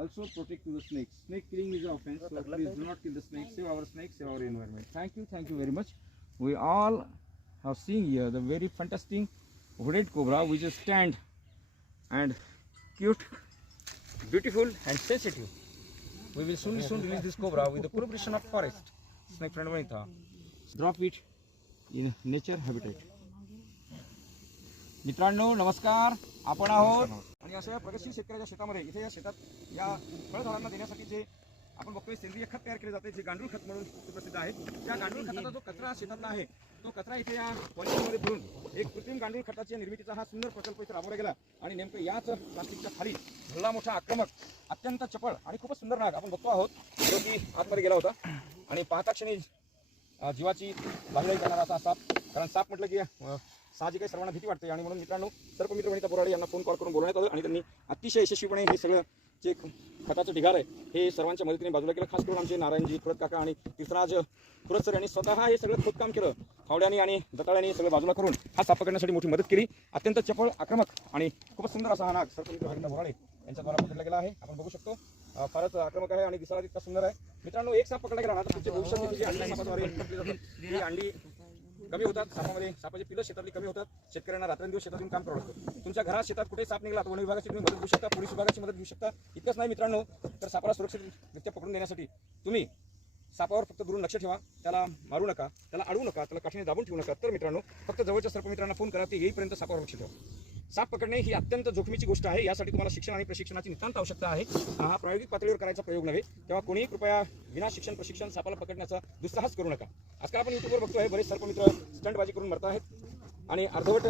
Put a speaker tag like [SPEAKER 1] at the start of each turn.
[SPEAKER 1] also protect to the snakes. Snake killing is offense, so please do not kill the snakes. Save our snakes, save our environment. Thank you, thank you very much. We all have seen here the very fantastic hooded cobra which is stand and cute, beautiful and sensitive. We will soon soon release this cobra with the collaboration of forest. Snake friend Vanitha. Drop it in nature habitat. मित्रांनो नमस्कार आपण आहोत आणि अशा या प्रगतशील शेतकऱ्याच्या शेतामध्ये इथे या शेतात या फळझाडांना देण्यासाठी जे आपण बघतोय सेंद्रिय खत तयार केले जाते जे गांडूळ खत म्हणून प्रसिद्ध आहे त्या गांडूळ खताचा जो कचरा शेतातला आहे तो कचरा इथे या पॉलिथिनमध्ये भरून एक कृत्रिम गांडूळ खताच्या निर्मितीचा हा सुंदर प्रकल्प इथे राबवला गेला. आणि नेमकं याच प्लास्टिकच्या खाली भल्ला मोठा आक्रमक अत्यंत चपळ आणि खूपच सुंदर नाग आपण बघतो आहोत जो की आतमध्ये गेला होता. आणि पाहता क्षणी जीवाची बाहेर करणारा असा साप कारण साप म्हटलं की साहजिक आहे सर्वांना भीती वाटते. आणि म्हणून मित्रांनो सर्व वनिता बोराडे यांना फोन कॉल करून बोलवण्यात आलं आणि त्यांनी अतिशय यशस्वीपणे हे सगळं जे खताचं ढिगार आहे हे सर्वांच्या मदतीने बाजूला केलं. खास करून आमचे नारायणजी खुरत काका आणि तिसराज खुरत सर यांनी स्वतः हे सगळं खोदकाम केलं. फावड्याने आणि दताळ्याने सगळं बाजूला करून हा साप करण्यासाठी मोठी मदत केली. अत्यंत चपळ आक्रमक आणि खूपच सुंदर असा हा नाग सर्पमित्र वनिता बोराडे यांच्याद्वारा पकडला गेला आहे. आपण बघू शकतो फारच आक्रमक आहे आणि दिसायला तितका सुंदर आहे. मित्रांनो एक साप पकडला गेला ना तर भविष्यात अंडी कमी होतात सापामध्ये सापाची पिलं शेतातली कमी होतात शेतकऱ्यांना रात्रंदिवस शेतातून काम परवडतं. तुमच्या घरात शेतात कुठे साप निघाला तर वन विभागाची तुम्ही मदत घेऊ शकता पोलीस विभागाची मदत घेऊ शकता. इतकंच नाही मित्रांनो तर सापाला सुरक्षितरित्या पकडून देण्यासाठी तुम्ही सापावर फक्त दुरून लक्ष ठेवा त्याला मारू नका त्याला अडवू नका त्याला काठीने दाबून ठेवू नका. तर मित्रांनो फक्त जवळच्या सर्पमित्रांना फोन करा ते येईपर्यंत सापावर लक्ष ठेवा. साप पकडणे ही अत्यंत जोखमीची गोष्ट आहे. यासाठी तुम्हाला शिक्षण आणि प्रशिक्षणाची नितांत आवश्यकता आहे. हा प्रायोगिक पातळीवर करायचा प्रयोग नव्हे. तेव्हा कोणीही कृपया विना शिक्षण प्रशिक्षण सापाला पकडण्याचा दुस्साहस करू नका. आजकाल आपण युट्यूबवर बघतोय बरेच सर्पमित्र स्टंटबाजी करून मरत आहेत आणि अर्धवट